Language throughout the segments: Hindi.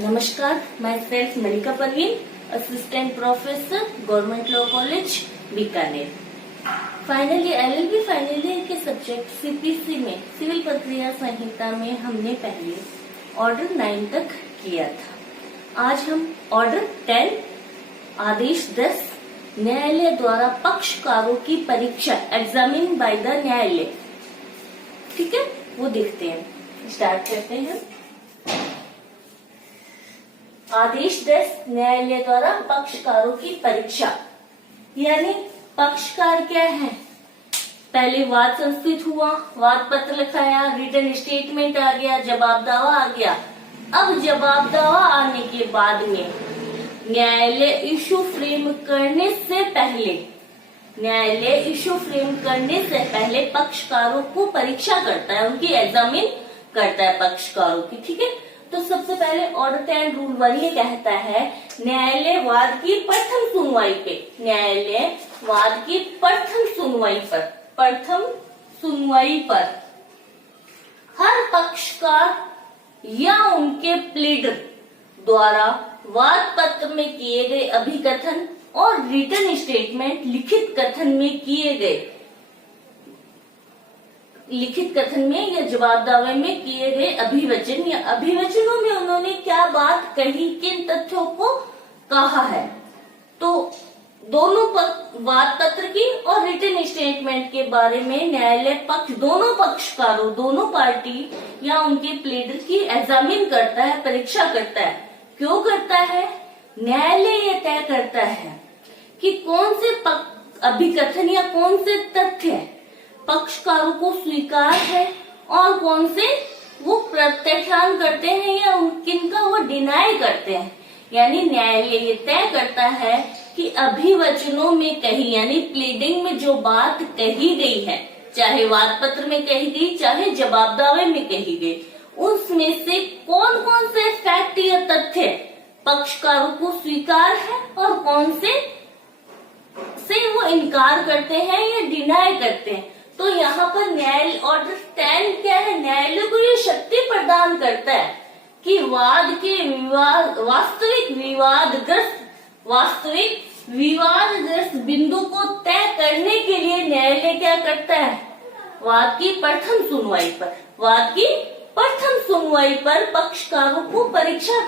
नमस्कार, myself Malika Parveen, assistant professor, government law college Bikaner. Finally LLB final year के सब्जेक्ट सीपीसी में सिविल प्रक्रिया संहिता में हमने पहले ऑर्डर 9 तक किया था। आज हम ऑर्डर 10 आदेश 10 न्यायालय द्वारा पक्षकारों की परीक्षा एग्जामिन बाय द न्यायालय, ठीक है, वो देखते हैं। स्टार्ट करते हैं। आदेश 10 न्यायालय द्वारा पक्षकारों की परीक्षा, यानी पक्षकार क्या है? पहले वाद संस्कृत हुआ, वाद पत्र लिखाया, रिटन स्टेटमेंट आ गया, जवाब दावा आ गया। अब जवाब दावा आने के बाद में न्यायालय इशू फ्रेम करने से पहले पक्षकारों को परीक्षा करता है, उनकी एग्जामिन करता है पक्षकारों की, ठीक है। तो सबसे पहले ऑर्डर 10 रूल 1 ये कहता है न्यायालय वाद की प्रथम सुनवाई पर हर पक्षकार या उनके प्लीडर द्वारा वाद पत्र में किए गए अभिकथन और रिटन स्टेटमेंट लिखित कथन में या जवाब दावे में किए गए अभिवचन या अभिवचनों में उन्होंने क्या बात कही, किन तथ्यों को कहा है, तो दोनों वाद पत्र की और रिटन स्टेटमेंट के बारे में न्यायालय दोनों पक्षकारों, दोनों पार्टी या उनके प्लीडर की एग्जामिन करता है, परीक्षा करता है। क्यों करता है? न्यायालय ये तय करता है कि कौन से अभिकथन या कौन से तथ्य पक्षकारों को स्वीकार है और कौन से वो प्रत्याख्यान करते हैं या किनका वो डिनाई करते हैं। यानी न्यायालय ये तय करता है कि अभिवचनों में कही, यानी प्लीडिंग में जो बात कही गई है, चाहे वाद पत्र में कही गई, चाहे जवाब दावे में कही गई, उसमें से कौन कौन से फैक्ट या तथ्य पक्षकारों को स्वीकार है और कौन से वो इनकार करते हैं या डिनाई करते हैं। तो यहाँ पर न्यायालय ऑर्डर 10 क्या है? न्यायालय को ये शक्ति प्रदान करता है कि वास्तविक विवादग्रस्त बिंदु को तय करने के लिए न्यायालय क्या करता है? वाद की प्रथम सुनवाई पर पक्षकारों की परीक्षा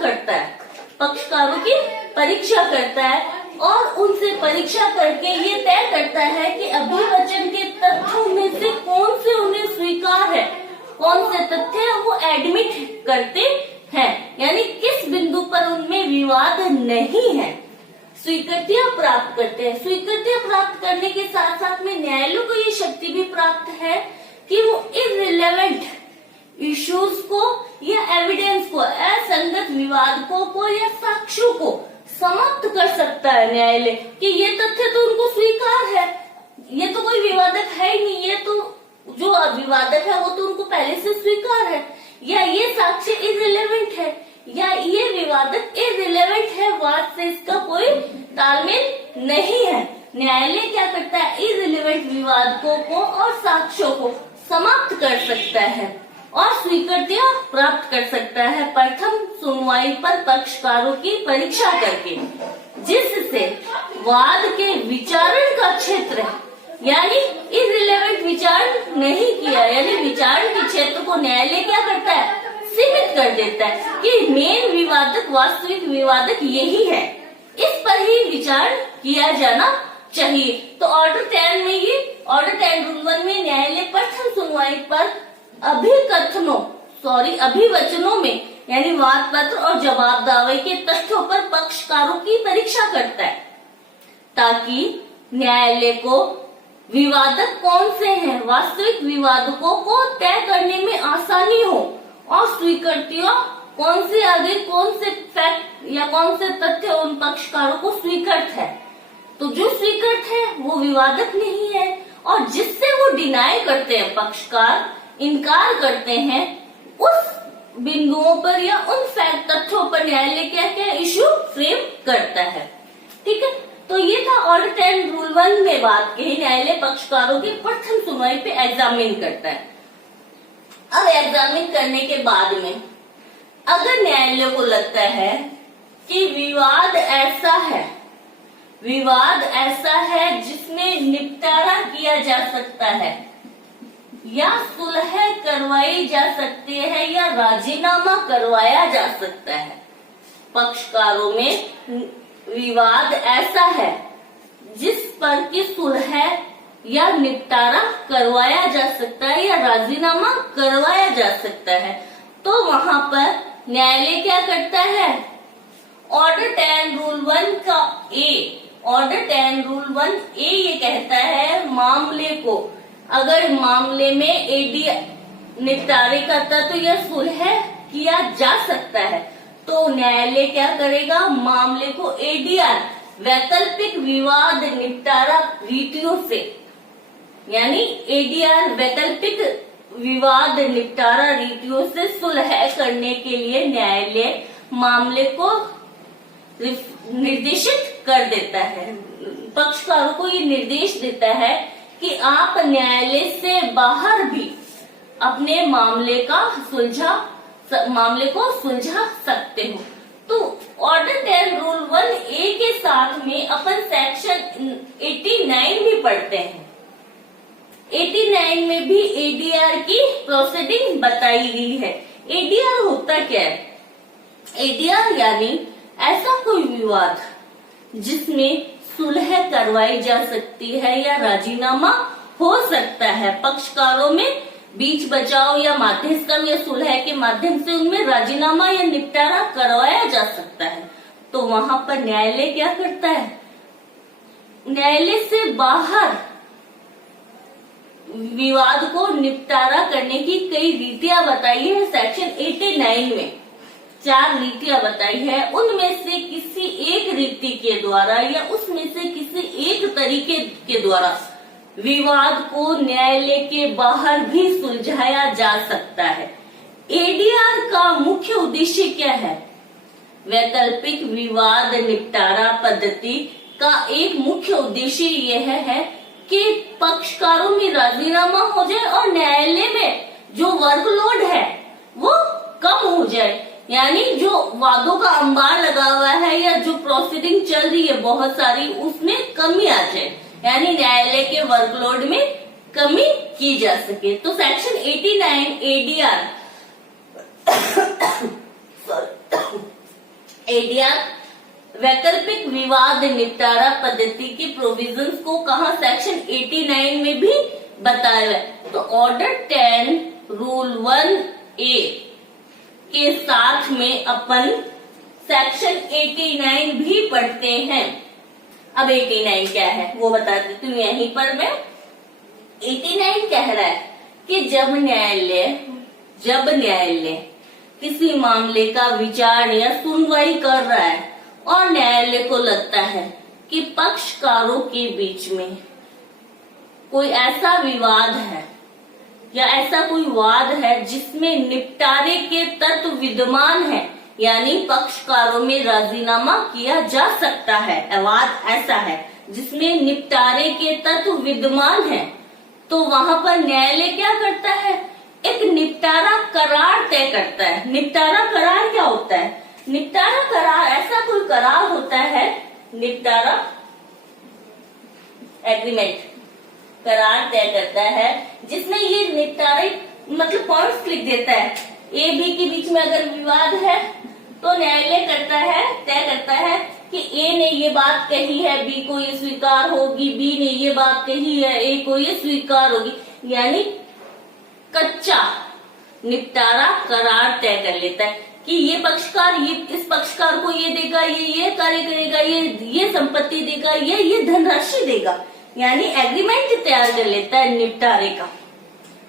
करता है और उनसे परीक्षा करके ये तय करता है कि अभिवचन के तथ्यों में से कौन से उन्हें स्वीकार है, कौन से तथ्य वो एडमिट करते हैं, यानी किस बिंदु पर उनमें विवाद नहीं है। स्वीकृतियां प्राप्त करते हैं। स्वीकृतियां प्राप्त करने के साथ साथ में न्यायालय को ये शक्ति भी प्राप्त है कि वो इररिलेवेंट इश्यूज को या एविडेंस को, असंगत विवादकों को या साक्ष्यों को समाप्त कर सकता है न्यायालय कि ये तथ्य तो उनको स्वीकार है, ये तो कोई विवादक है ही नहीं, ये तो जो विवादक है वो तो उनको पहले से स्वीकार है, या ये साक्ष्य इररिलेवेंट है, या ये विवादक इररिलेवेंट है, वाद से इसका कोई तालमेल नहीं है। न्यायालय क्या करता है? इररिलेवेंट विवादकों को और साक्ष्यों को समाप्त कर सकता है और स्वीकृतियां प्राप्त कर सकता है प्रथम सुनवाई पर पक्षकारों की परीक्षा करके, जिससे वाद के विचारण का क्षेत्र, यानी इररिलेवेंट विचारण नहीं किया, यानी विचारण के क्षेत्र को न्यायालय क्या करता है? सीमित कर देता है कि मेन विवादक, वास्तविक विवादक यही है, इस पर ही विचार किया जाना चाहिए। तो ऑर्डर 10 रूल 1 में न्यायालय प्रथम सुनवाई पर अभिवचनों में, यानी वाद पत्र और जवाब दावे के तथ्यों पर पक्षकारों की परीक्षा करता है, ताकि न्यायालय को विवादक कौन से हैं, वास्तविक विवादकों को तय करने में आसानी हो और स्वीकृतियां कौन से आगे, कौन से फैक्ट या कौन से तथ्य उन पक्षकारों को स्वीकृत है। तो जो स्वीकृत है वो विवादक नहीं है, और जिससे वो डिनाई करते हैं, पक्षकार इनकार करते हैं, उस बिंदुओं पर या उन फैक्ट तथ्यों पर न्यायालय क्या क्या इश्यू फ्रेम करता है, ठीक है। तो ये था ऑर्डर 10 रूल 1 में बात कही, न्यायालय पक्षकारों की प्रथम सुनवाई पे एग्जामिन करता है। अब एग्जामिन करने के बाद में अगर न्यायालय को लगता है कि विवाद ऐसा है जिसमें निपटारा किया जा सकता है या सुलह करवाई जा सकती है या राजीनामा करवाया जा सकता है, पक्षकारों में विवाद ऐसा है जिस पर कि सुलह या निपटारा करवाया जा सकता है या राजीनामा करवाया जा सकता है, तो वहां पर न्यायालय क्या करता है? ऑर्डर 10 रूल 1 का ऑर्डर 10 रूल 1 ये कहता है मामले को, अगर मामले में एडीआर निपटारे का तत्व या सुलह किया जा सकता है तो न्यायालय क्या करेगा? मामले को एडीआर वैकल्पिक विवाद निपटारा रीतियों से, यानी एडीआर वैकल्पिक विवाद निपटारा रीतियों से सुलह करने के लिए न्यायालय मामले को निर्देशित कर देता है। पक्षकारों को ये निर्देश देता है कि आप न्यायालय से बाहर भी अपने मामले को सुलझा सकते हो। तो ऑर्डर 10 रूल 1A के साथ में अपन सेक्शन 89 भी पढ़ते हैं। 89 में भी एडीआर की प्रोसीडिंग बताई गई है। एडीआर होता क्या है? एडीआर यानी ऐसा कोई विवाद जिसमें सुलह करवाई जा सकती है या राजीनामा हो सकता है, पक्षकारों में बीच बचाव या मध्यस्थम या सुलह के माध्यम से उनमें राजीनामा या निपटारा करवाया जा सकता है, तो वहां पर न्यायालय क्या करता है? न्यायालय से बाहर विवाद को निपटारा करने की कई रीतियां बताई है सेक्शन 89 में। 4 रीतियां बताई है, उनमें से किसी एक रीति के द्वारा या उसमें से किसी एक तरीके के द्वारा विवाद को न्यायालय के बाहर भी सुलझाया जा सकता है। एडीआर का मुख्य उद्देश्य क्या है? वैकल्पिक विवाद निपटारा पद्धति का एक मुख्य उद्देश्य यह है कि पक्षकारों में राजीनामा हो जाए और न्यायालय में जो वर्कलोड है वो कम हो जाए, यानी जो वादों का अंबार लगा हुआ है या जो प्रोसीडिंग चल रही है बहुत सारी, उसमें कमी आ जाए, यानी न्यायालय के वर्कलोड में कमी की जा सके। तो सेक्शन 89 एडीआर वैकल्पिक विवाद निपटारा पद्धति की प्रोविजंस को कहा सेक्शन 89 में भी बताया है। तो ऑर्डर 10 रूल 1A के साथ में अपन सेक्शन 89 भी पढ़ते हैं। अब 89 क्या है वो बता देती हूँ यहीं पर मैं। 89 कह रहा है कि जब न्यायालय किसी मामले का विचार या सुनवाई कर रहा है और न्यायालय को लगता है कि पक्षकारों के बीच में कोई ऐसा विवाद है या ऐसा कोई वाद है जिसमें निपटारे के तत्व विद्यमान है, यानी पक्षकारों में राजीनामा किया जा सकता है, वाद ऐसा है जिसमें निपटारे के तत्व विद्यमान है, तो वहां पर न्यायालय क्या करता है? एक निपटारा करार तय करता है। निपटारा करार क्या होता है? निपटारा करार ऐसा कोई करार होता है, निपटारा एग्रीमेंट करार तय करता है जिसमें ये निपटारे मतलब पॉइंट्स लिख देता है। ए बी के बीच में अगर विवाद है तो न्यायालय तय करता है कि ए ने ये बात कही है, बी को ये स्वीकार होगी, बी ने ये बात कही है, ए को ये स्वीकार होगी, यानी कच्चा निपटारा करार तय कर लेता है कि ये पक्षकार इस पक्षकार को ये देगा, ये कार्य करेगा, ये संपत्ति देगा, ये धनराशि देगा, यानी एग्रीमेंट तैयार कर लेता है निपटारे का।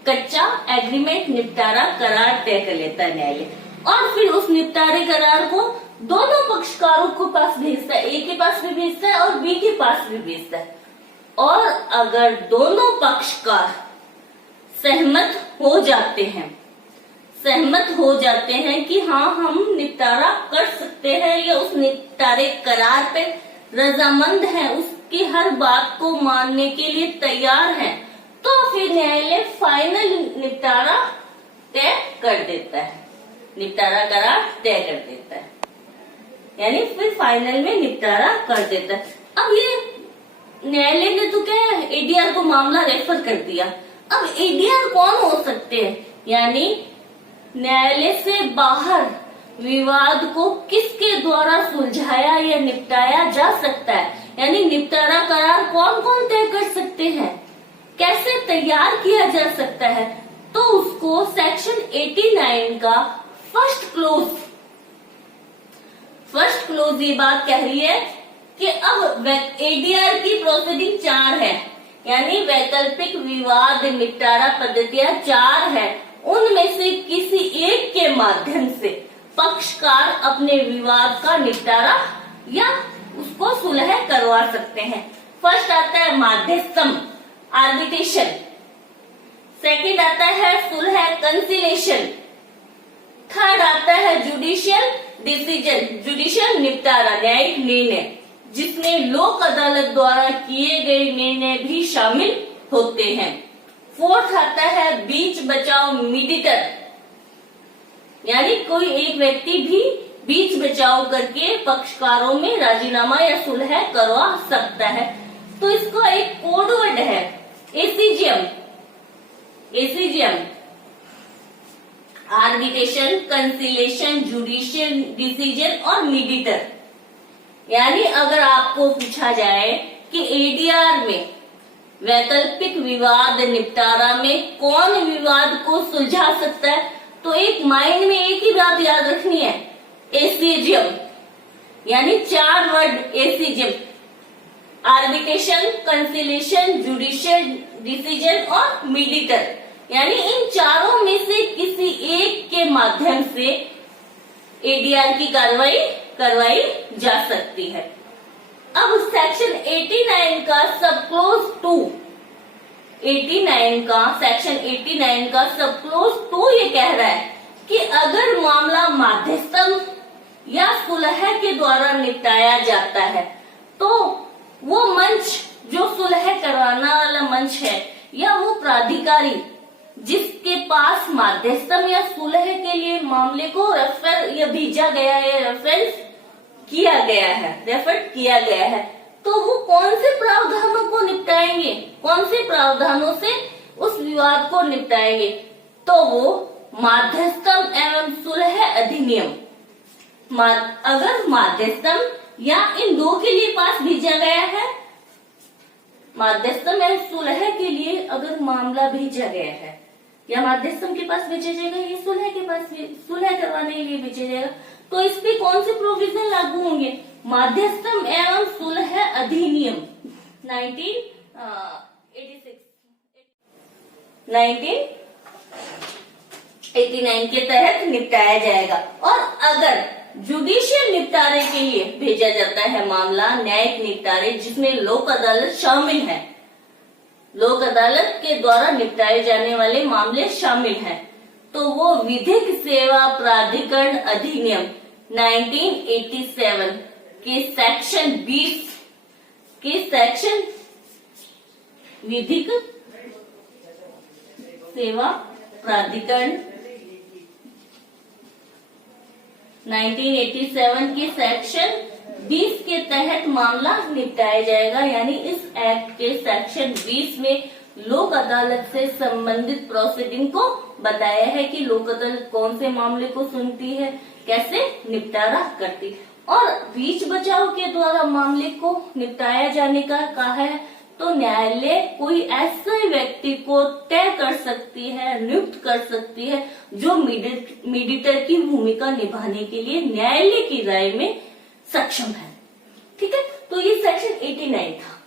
कच्चा एग्रीमेंट निपटारा करार तय कर लेता है न्यायालय और फिर उस निपटारे करार को दोनों पक्षकारों के पास भेजता है, ए के पास भी भेजता है और बी के पास भी भेजता है। और अगर दोनों पक्षकार सहमत हो जाते हैं कि हाँ हम निपटारा कर सकते हैं या उस निपटारे करार पे रजामंद है, उसकी हर बात को मानने के लिए तैयार है, तो फिर न्यायालय फाइनल निपटारा तय कर देता है। निपटारा करार तय कर देता है, यानी फिर फाइनल में निपटारा कर देता है। अब ये न्यायालय ने तो क्या है, एडीआर को मामला रेफर कर दिया। अब एडीआर कौन हो सकते हैं, यानी न्यायालय से बाहर विवाद को किसके द्वारा सुलझाया या निपटाया जा सकता है, यानी निपटारा करार कौन कौन तय कर सकते हैं, कैसे तैयार किया जा सकता है, तो उसको सेक्शन 89 का फर्स्ट क्लोज ये बात कह रही है कि अब एडीआर की प्रोसीडिंग 4 है, यानी वैकल्पिक विवाद निपटारा पद्धतियां 4 है, उनमें से किसी एक के माध्यम से पक्षकार अपने विवाद का निपटारा या उसको सुलह करवा सकते हैं। फर्स्ट आता है माध्यस्थम आर्बिट्रेशन, सेकंड आता है सुलह कंसिलेशन, थर्ड आता है जुडिशियल डिसीजन, जुडिशियल निपटारा न्यायिक निर्णय, जिसमें लोक अदालत द्वारा किए गए निर्णय भी शामिल होते हैं। फोर्थ आता है बीच बचाव मीडिएटर, यानी कोई एक व्यक्ति भी बीच बचाव करके पक्षकारों में राजीनामा या सुलह करवा सकता है। तो इसका एक कोड वर्ड है ACGM, arbitration, conciliation, judicial decision और मीडिएटर। यानी अगर आपको पूछा जाए कि एडीआर में वैकल्पिक विवाद निपटारा में कौन विवाद को सुलझा सकता है, तो एक माइंड में एक ही बात याद रखनी है, एसीजीएम, यानी 4 word ACGM, arbitration, conciliation, judicial decision और मीडिएटर, यानी इन चारों में से किसी एक के माध्यम से एडीआर की कार्रवाई करवाई जा सकती है। अब सेक्शन 89 का सब क्लोज 2, 89 का सेक्शन 89 का सब क्लोज 2 ये कह रहा है कि अगर मामला माध्यस्थम या सुलह के द्वारा निपटाया जाता है, तो वो मंच जो सुलह करवाना वाला मंच है या वो प्राधिकारी जिसके पास माध्यस्थम या सुलह के लिए मामले को रेफर या भेजा गया है, रेफरेंस किया गया है, रेफर किया गया है, तो वो कौन से प्रावधानों को निपटाएंगे, कौन से प्रावधानों से उस विवाद को निपटाएंगे, तो वो माध्यस्थम एवं सुलह अधिनियम, अगर माध्यस्थम या इन दो के लिए पास भेजा गया है, माध्यस्थम एवं सुलह के लिए अगर मामला भेजा गया है या माध्यस्थम के पास भेजा जाएगा या सुलह के पास सुलह करवाने के लिए भेजा जाएगा, तो इस पे कौन से प्रोविजन लागू होंगे, माध्यस्थम एवं सुलह अधिनियम 1989 के तहत निपटाया जाएगा। और अगर जुडिशियल निपटारे के लिए भेजा जाता है मामला, न्यायिक निपटारे जिसमें लोक अदालत शामिल है, लोक अदालत के द्वारा निपटाए जाने वाले मामले शामिल हैं, तो वो विधिक सेवा प्राधिकरण अधिनियम 1987 के सेक्शन 20 के सेक्शन विधिक सेवा प्राधिकरण 1987 के सेक्शन 20 के तहत मामला निपटाया जाएगा। यानी इस एक्ट के सेक्शन 20 में लोक अदालत से संबंधित प्रोसीडिंग को बताया है कि लोक अदालत कौन से मामले को सुनती है, कैसे निपटारा करती है। और बीच बचाव के द्वारा मामले को निपटाया जाने का कहा है, तो न्यायालय कोई ऐसे व्यक्ति को तय कर सकती है, नियुक्त कर सकती है जो मीडिएटर की भूमिका निभाने के लिए न्यायालय की राय में सक्षम है। ठीक है, तो ये सेक्शन 89 था।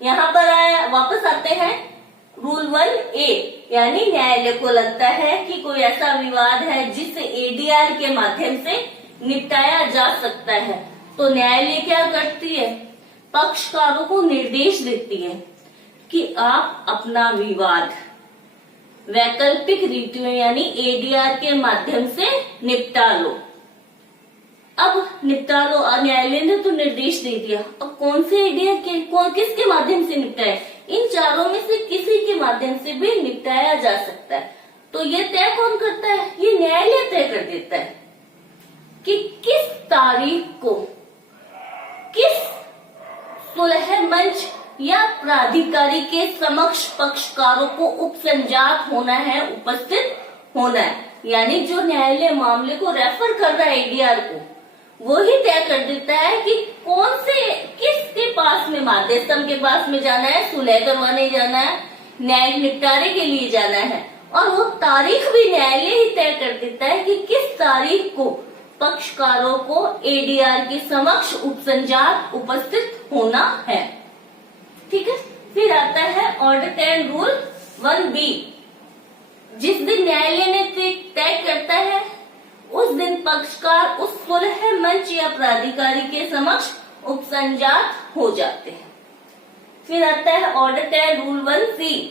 यहाँ पर वापस आते हैं रूल 1A, यानी न्यायालय को लगता है कि कोई ऐसा विवाद है जिससे एडीआर के माध्यम से निपटाया जा सकता है, तो न्यायालय क्या करती है, पक्षकारों को निर्देश देती है कि आप अपना विवाद वैकल्पिक रीतियों यानी एडीआर के माध्यम से निपटा लो। अब निपटा लो, न्यायालय ने तो निर्देश दे दिया, अब कौन से एडीआर के किसके माध्यम से निपटाए, इन चारों में से किसी के माध्यम से भी निपटाया जा सकता है। तो ये तय कौन करता है? ये न्यायालय तय कर देता है कि किस तारीख को किस सुलह मंच या प्राधिकारी के समक्ष पक्षकारों को उपसंजात होना है, उपस्थित होना है। यानी जो न्यायालय मामले को रेफर कर रहा है एडीआर को, वो ही तय कर देता है कि कौन से किसके पास में, मध्यस्थम के पास में जाना है, सुलह करवाने जाना है, न्यायिक निपटारे के लिए जाना है। और वो तारीख भी न्यायालय ही तय कर देता है कि किस तारीख को पक्षकारों को एडीआर के समक्ष उपसंजात उपस्थित होना है। ठीक है। फिर आता है ऑर्डर 10 रूल 1B। जिस दिन न्यायालय ने तय करता है उस दिन पक्षकार उस सुलह मंच या प्राधिकारी के समक्ष उपसंजात हो जाते हैं। फिर आता है ऑर्डर 10 रूल 1C।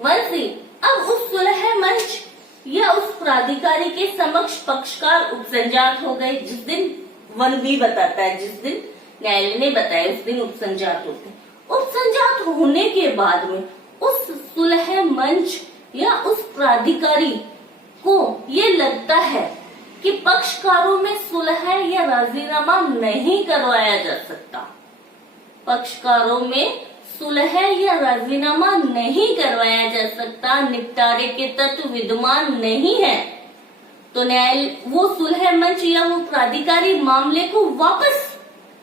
1C, अब उस सुलह मंच या उस प्राधिकारी के समक्ष पक्षकार उपसंजात हो गए जिस दिन 1B बताता है, जिस दिन न्यायालय ने बताया उस दिन उपसंजात होते हैं। उपसंजात होने के बाद में उस सुलह मंच या उस प्राधिकारी को ये लगता है कि पक्षकारों में सुलह या राजीनामा नहीं करवाया जा सकता, पक्षकारों में सुलह या राजीनामा नहीं करवाया जा सकता, निपटारे के तत्व विद्यमान नहीं है, तो न्यायालय वो सुलह मंच या वो प्राधिकारी मामले को वापस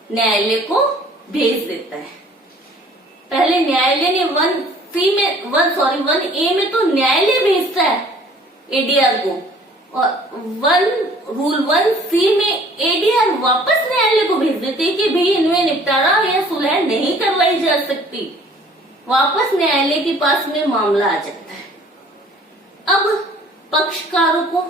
न्यायालय को भेज देता है। पहले न्यायालय ने 1A में तो न्यायालय भेजता है एडीआर को, और रूल 1C में एडीआर वापस न्यायालय को भेज देते हैं कि भाई इनमें निपटारा या सुलह नहीं करवाई जा सकती। वापस न्यायालय के पास में मामला आ जाता है। अब पक्षकारों को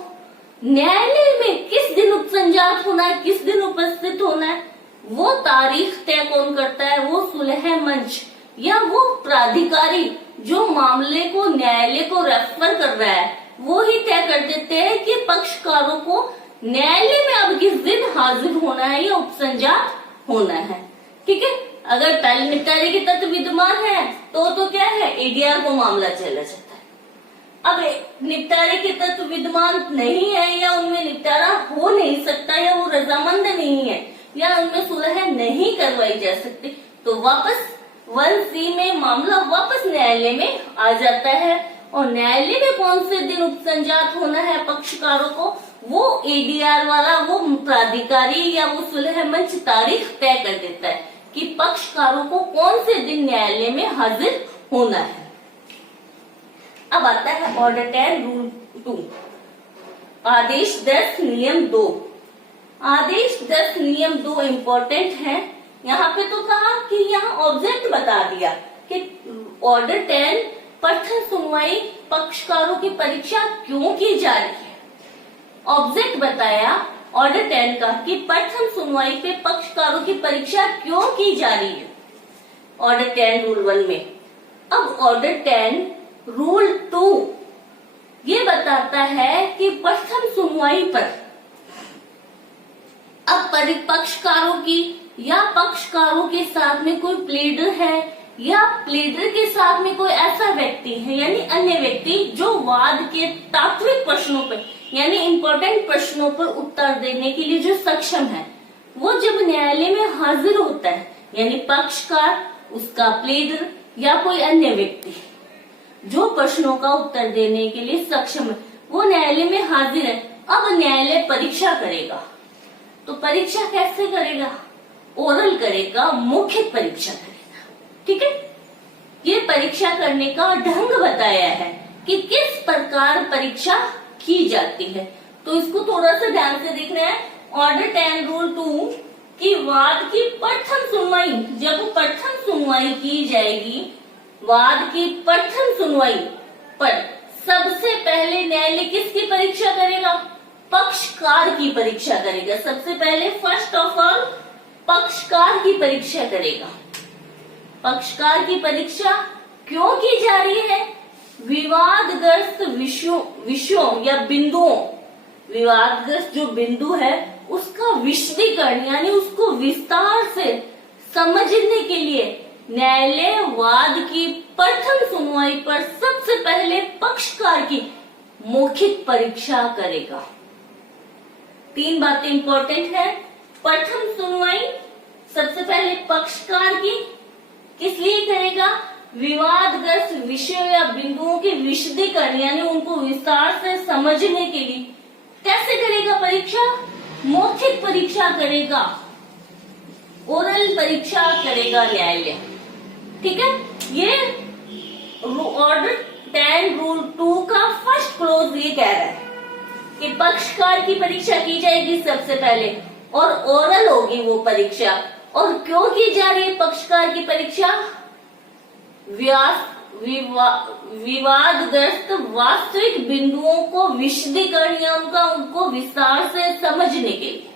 न्यायालय में किस दिन उपसंजात होना है, किस दिन उपस्थित होना है, वो तारीख तय कौन करता है? वो सुलह मंच या वो प्राधिकारी जो मामले को न्यायालय को रेफर कर रहा है, वो ही तय कर देते हैं कि पक्षकारों को न्यायालय में अब किस दिन हाजिर होना है या उपसंजात होना है। ठीक है। अगर पहले निपटारे के तत्व विद्यमान है तो क्या है, एडीआर को मामला चला जाता है। अब निपटारे के तत्व विद्यमान नहीं है या उनमें निपटारा हो नहीं सकता या वो रजामंद नहीं है या उनमें सुलह नहीं करवाई जा सकती, तो वापस 1C में मामला वापस न्यायालय में आ जाता है। और न्यायालय में कौन से दिन उपसंजात होना है पक्षकारों को, वो एडीआर वाला वो प्राधिकारी या वो सुलह मंच तारीख तय कर देता है कि पक्षकारों को कौन से दिन न्यायालय में हाजिर होना है। अब आता है ऑर्डर 10 रूल 2, आदेश 10 नियम 2। आदेश 10 नियम 2 इम्पोर्टेंट है। यहाँ पे तो कहा कि यहाँ ऑब्जेक्ट बता दिया कि ऑर्डर 10 प्रथम सुनवाई पक्षकारों की परीक्षा क्यों की जा रही है। ऑब्जेक्ट बताया ऑर्डर 10 का कि प्रथम सुनवाई पे पक्षकारों की परीक्षा क्यों की जा रही है ऑर्डर 10 रूल 1 में। अब ऑर्डर 10 रूल 2 ये बताता है कि प्रथम सुनवाई पर अब पक्षकारों की या पक्षकारों के साथ में कोई प्लीडर है या प्लीडर के साथ में कोई ऐसा व्यक्ति है यानी अन्य व्यक्ति जो वाद के तात्विक प्रश्नों पर यानी इम्पोर्टेंट प्रश्नों पर उत्तर देने के लिए जो सक्षम है, वो जब न्यायालय में हाजिर होता है यानी पक्षकार, उसका प्लीडर या कोई अन्य व्यक्ति जो प्रश्नों का उत्तर देने के लिए सक्षम है, वो न्यायालय में हाजिर है। अब न्यायालय परीक्षा करेगा, तो परीक्षा कैसे करेगा? ओरल करेगा, मौखिक परीक्षा करेगा। ठीक है। ये परीक्षा करने का ढंग बताया है कि किस प्रकार परीक्षा की जाती है, तो इसको थोड़ा सा ध्यान से देखना है। ऑर्डर 10 रूल 2 की वाद की प्रथम सुनवाई, जब प्रथम सुनवाई की जाएगी, वाद की प्रथम सुनवाई पर सबसे पहले न्यायालय किसकी परीक्षा करेगा? पक्षकार की परीक्षा करेगा। सबसे पहले फर्स्ट ऑफ ऑल पक्षकार की परीक्षा करेगा। पक्षकार की परीक्षा क्यों की जा रही है? विवादग्रस्त विषयों या बिंदुओं, विवादग्रस्त जो बिंदु है उसका विशदीकरण यानी उसको विस्तार से समझने के लिए न्यायालय वाद की प्रथम सुनवाई पर सबसे पहले पक्षकार की मौखिक परीक्षा करेगा। 3 बातें इंपॉर्टेंट है। प्रथम सुनवाई सबसे पहले पक्षकार की किस लिए करेगा? विवादग्रस्त विषयों या बिंदुओं के विशदीकरण यानी उनको विस्तार से समझने के लिए। कैसे करेगा परीक्षा? मौखिक परीक्षा करेगा, ओरल परीक्षा करेगा न्यायालय। ठीक है, ये ऑर्डर 10 रूल 2 का फर्स्ट क्लोज ये कह रहा है कि पक्षकार की परीक्षा की जाएगी सबसे पहले और ओरल होगी वो परीक्षा। और क्यों की जा रही है पक्षकार की परीक्षा? विवादग्रस्त वास्तविक बिंदुओं को विशदीकरण या उनको विस्तार से समझने के लिए।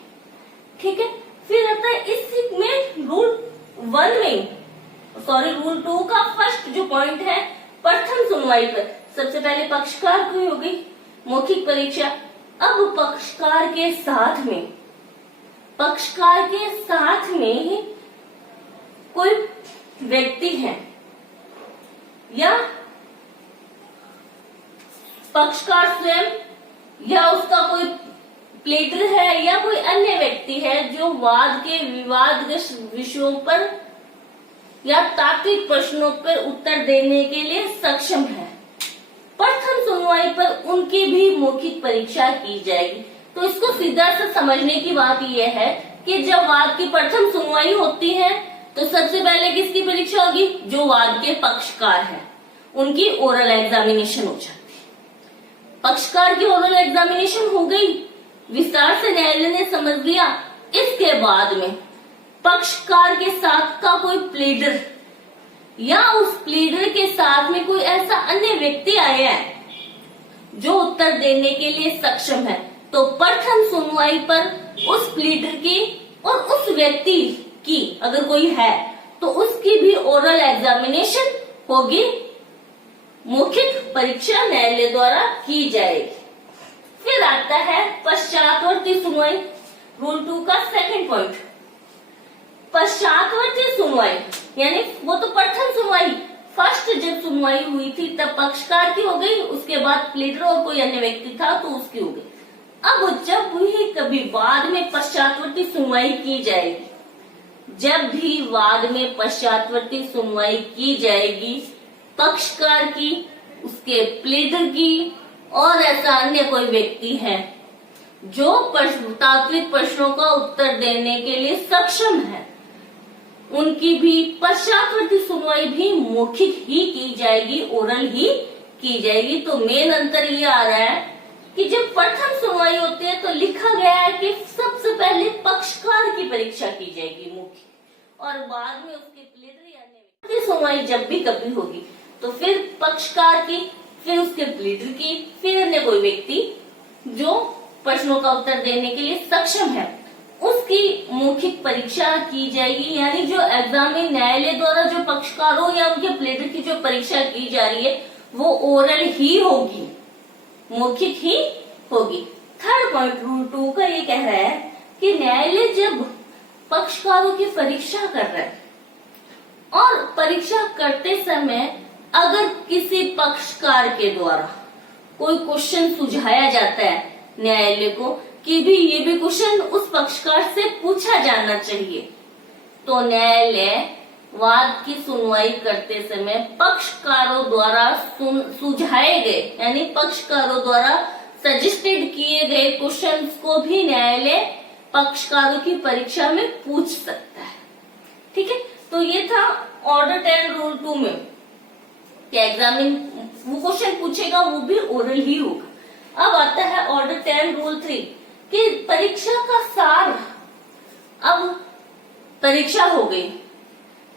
ठीक है, फिर आता है इस में रूल 2 का फर्स्ट जो पॉइंट है, प्रथम सुनवाई पर सबसे पहले पक्षकार की होगी मौखिक परीक्षा। अब पक्षकार के साथ में कोई व्यक्ति है या पक्षकार स्वयं या उसका कोई प्लेटर है या कोई अन्य व्यक्ति है जो वाद के विवादग्रस्त विषयों पर या तात्विक प्रश्नों पर उत्तर देने के लिए सक्षम है। प्रथम सुनवाई पर उनकी भी मौखिक परीक्षा की जाएगी। तो इसको सीधा से समझने की बात यह है कि जब वाद की प्रथम सुनवाई होती है तो सबसे पहले किसकी परीक्षा होगी? जो वाद के पक्षकार हैं, उनकी ओरल एग्जामिनेशन हो जाती है। पक्षकार की ओरल एग्जामिनेशन हो गई, विस्तार से न्यायालय ने समझ लिया। इसके बाद में पक्षकार के साथ का कोई प्लीडर या उस प्लीडर के साथ में कोई ऐसा अन्य व्यक्ति आया है जो उत्तर देने के लिए सक्षम है, तो प्रथम सुनवाई पर उस प्लीडर की और उस व्यक्ति की अगर कोई है तो उसकी भी ओरल एग्जामिनेशन होगी, मौखिक परीक्षा न्यायालय द्वारा की जाएगी। फिर आता है पश्चातवर्ती सुनवाई, रूल 2 का सेकंड पॉइंट। पश्चातवर्ती सुनवाई यानी वो तो प्रथम सुनवाई, फर्स्ट जब सुनवाई हुई थी तब पक्षकार की हो गई, उसके बाद प्लीडर और कोई अन्य व्यक्ति था तो उसकी हो गई। अब जब भी कभी वाद में पश्चातवर्ती सुनवाई की जाएगी, जब भी वाद में पश्चातवर्ती सुनवाई की जाएगी, पक्षकार की, उसके प्लीडर की और ऐसा अन्य कोई व्यक्ति है जो तात्विक प्रश्नों का उत्तर देने के लिए सक्षम है, उनकी भी पश्चातवर्ती सुनवाई भी मौखिक ही की जाएगी, ओरल ही की जाएगी। तो मेन अंतर ये आ रहा है कि जब प्रथम सुनवाई होती है तो लिखा गया है कि सबसे पहले पक्षकार की परीक्षा की जाएगी मौखिक, और बाद में उसके प्लीडर या अन्य सुनवाई जब भी कभी होगी तो फिर पक्षकार की, फिर उसके प्लीडर की, फिर अन्य कोई व्यक्ति जो प्रश्नों का उत्तर देने के लिए सक्षम है उसकी मौखिक परीक्षा की जाएगी। यानी जो एग्जामिन न्यायालय द्वारा जो पक्षकारों या उनके प्लीडर की जो परीक्षा की जा रही है वो ओरल ही होगी, मौखिक ही होगी। थर्ड पॉइंट रूल 2 का ये कह रहा है कि न्यायालय जब पक्षकारों की परीक्षा कर रहा है और परीक्षा करते समय अगर किसी पक्षकार के द्वारा कोई क्वेश्चन सुझाया जाता है न्यायालय को कि भी ये भी क्वेश्चन उस पक्षकार से पूछा जाना चाहिए, तो न्यायालय वाद की सुनवाई करते समय पक्षकारों द्वारा सुझाए गए यानी पक्षकारों द्वारा सजेस्टेड किए गए क्वेश्चंस को भी न्यायालय पक्षकारों की परीक्षा में पूछ सकता है। ठीक है, तो ये था ऑर्डर 10 रूल 2 में कि एग्जामिन वो क्वेश्चन पूछेगा वो भी ओरल ही होगा। अब आता है ऑर्डर 10 रूल 3 कि परीक्षा का सार। अब परीक्षा हो गई,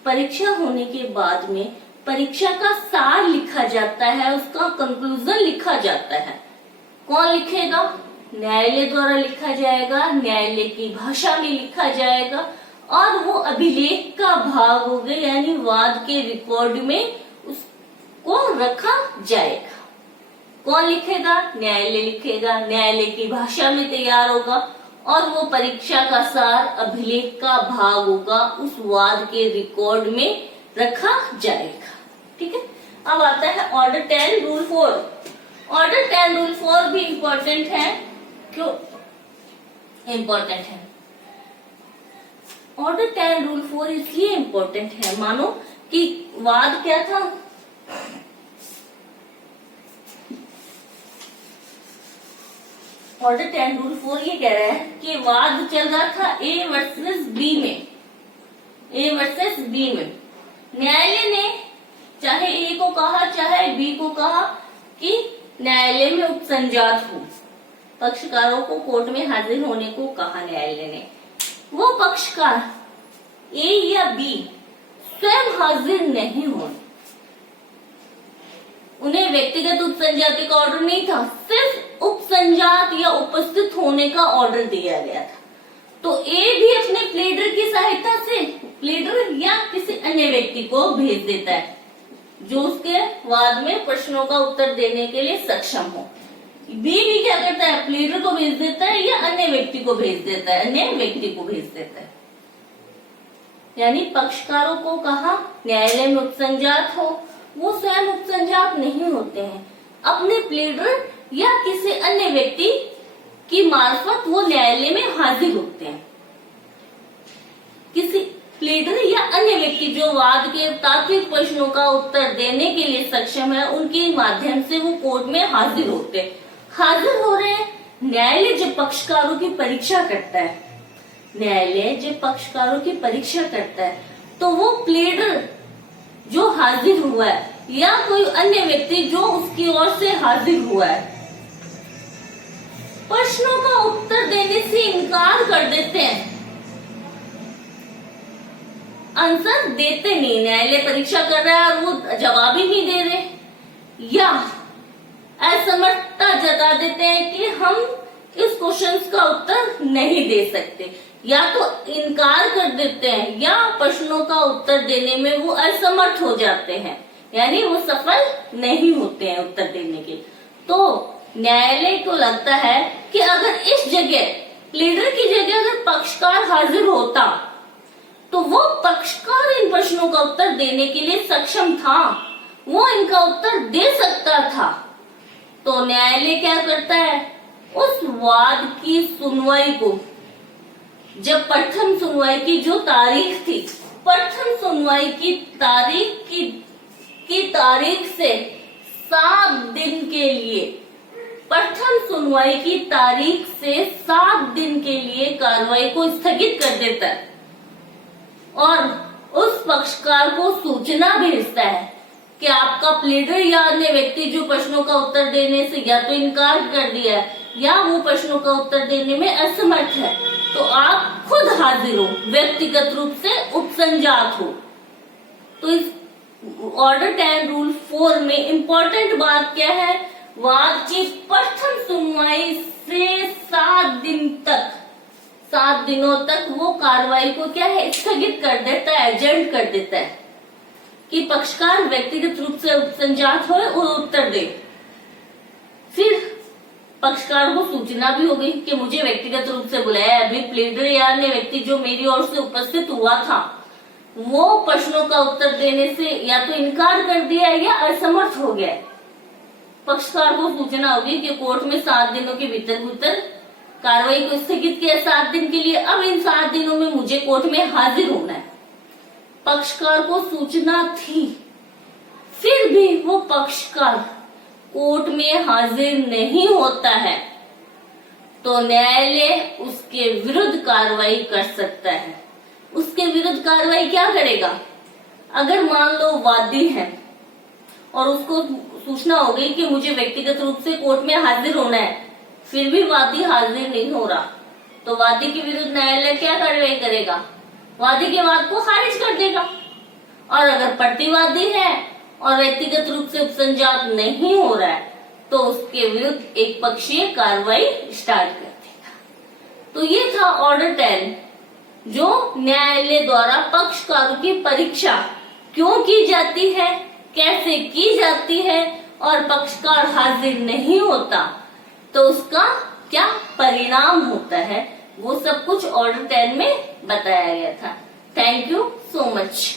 परीक्षा होने के बाद में परीक्षा का सार लिखा जाता है, उसका कंक्लूजन लिखा जाता है। कौन लिखेगा? न्यायालय द्वारा लिखा जाएगा, न्यायालय की भाषा में लिखा जाएगा और वो अभिलेख का भाग हो गया यानी वाद के रिकॉर्ड में उसको रखा जाएगा। कौन लिखेगा? न्यायालय लिखेगा, न्यायालय की भाषा में तैयार होगा और वो परीक्षा का सार अभिलेख का भाग होगा, उस वाद के रिकॉर्ड में रखा जाएगा। ठीक है, अब आता है ऑर्डर 10 रूल 4। ऑर्डर 10 रूल 4 भी इंपॉर्टेंट है। क्यों इंपॉर्टेंट है? ऑर्डर 10 रूल 4 इसलिए इंपॉर्टेंट है, मानो कि वाद क्या था, ऑर्डर 10 रूल 4 ये कह रहा है कि वाद चल रहा था ए वर्सेस बी में, ए वर्सेस बी में। न्यायालय ने चाहे ए को कहा चाहे बी को कहा कि न्यायालय में उपसंजात हो, पक्षकारों को कोर्ट में हाजिर होने को कहा न्यायालय ने। वो पक्षकार ए या बी स्वयं हाजिर नहीं होने, उन्हें व्यक्तिगत उपसंजाति का ऑर्डर नहीं था, सिर्फ उपसंजात या उपस्थित होने का ऑर्डर दिया गया था। तो ए भी अपने प्लेडर की सहायता से प्लेडर या किसी अन्य व्यक्ति को भेज देता है जो उसके वाद में प्रश्नों का उत्तर देने के लिए सक्षम हो। बी भी क्या करता है, प्लेडर को भेज देता है या अन्य व्यक्ति को भेज देता है, अन्य व्यक्ति को भेज देता है। यानी पक्षकारों को कहा न्यायालय में उपसंजात हो, वो स्वयं उपसंजात नहीं होते हैं, अपने प्लेडर या किसी अन्य व्यक्ति की मार्फत वो न्यायालय में हाजिर होते हैं। किसी प्लेडर या अन्य व्यक्ति जो वाद के तात्विक प्रश्नों का उत्तर देने के लिए सक्षम है, उनके माध्यम से वो कोर्ट में हाजिर होते हैं। हाजिर हो रहे हैं, न्यायालय जब पक्षकारों की परीक्षा करता है, न्यायालय जब पक्षकारों की परीक्षा करता है तो वो प्लेडर जो हाजिर हुआ है या कोई अन्य व्यक्ति जो उसकी ओर से हाजिर हुआ है, प्रश्नों का उत्तर देने से इनकार कर देते हैं, आंसर देते नहीं। न्यायालय परीक्षा कर रहा है और वो जवाब ही नहीं दे रहे, या असमर्थता जता देते हैं कि हम इस क्वेश्चन का उत्तर नहीं दे सकते, या तो इनकार कर देते हैं या प्रश्नों का उत्तर देने में वो असमर्थ हो जाते हैं, यानी वो सफल नहीं होते हैं उत्तर देने के। तो न्यायालय को लगता है कि अगर इस जगह प्लीडर की जगह अगर पक्षकार हाजिर होता तो वो पक्षकार इन प्रश्नों का उत्तर देने के लिए सक्षम था, वो इनका उत्तर दे सकता था। तो न्यायालय क्या करता है, उस वाद की सुनवाई को, जब प्रथम सुनवाई की जो तारीख थी, प्रथम सुनवाई की तारीख से 7 दिन के लिए, प्रथम सुनवाई की तारीख से 7 दिन के लिए कार्रवाई को स्थगित कर देता है और उस पक्षकार को सूचना भेजता है कि आपका प्लीडर या अन्य व्यक्ति जो प्रश्नों का उत्तर देने से या तो इनकार कर दिया है या वो प्रश्नों का उत्तर देने में असमर्थ है, तो आप खुद हाजिर हो, व्यक्तिगत रूप से उपसंजात हो। तो इस ऑर्डर 10 रूल 4 में इंपॉर्टेंट बात क्या है, वाद की प्रथम सुनवाई से 7 दिनों तक वो कार्रवाई को क्या है, स्थगित कर देता है, एजेंट कर देता है कि पक्षकार व्यक्तिगत रूप से उपसंजात हो और उत्तर दे। फिर पक्षकार को सूचना भी हो गई कि मुझे व्यक्तिगत रूप से बुलाया, अभी प्लीडर या अन्य व्यक्ति जो मेरी ओर से उपस्थित हुआ था वो प्रश्नों का उत्तर देने से या तो इनकार कर दिया या असमर्थ हो गया। पक्षकार को सूचना होगी कि कोर्ट में 7 दिनों के भीतर कार्रवाई को स्थगित किया 7 दिन के लिए, अब इन 7 दिनों में मुझे कोर्ट में हाजिर होना है। पक्षकार को सूचना थी, फिर भी वो पक्षकार कोर्ट में हाजिर नहीं होता है तो न्यायालय उसके विरुद्ध कार्रवाई कर सकता है। उसके विरुद्ध कार्रवाई क्या करेगा, अगर मान लो वादी है और उसको सूचना हो गई कि मुझे व्यक्तिगत रूप से कोर्ट में हाजिर होना है, फिर भी वादी हाजिर नहीं हो रहा, तो वादी के विरुद्ध न्यायालय क्या कार्रवाई करेगा, वादी के वाद को खारिज कर देगा। और अगर प्रतिवादी है और व्यक्तिगत रूप से उपसंजात नहीं हो रहा है तो उसके विरुद्ध एक पक्षीय कार्रवाई स्टार्ट कर देगा। तो ये था ऑर्डर 10 जो न्यायालय द्वारा पक्षकारों की परीक्षा क्यों की जाती है, कैसे की जाती है और पक्षकार हाजिर नहीं होता तो उसका क्या परिणाम होता है, वो सब कुछ ऑर्डर 10 में बताया गया था। Thank you so much.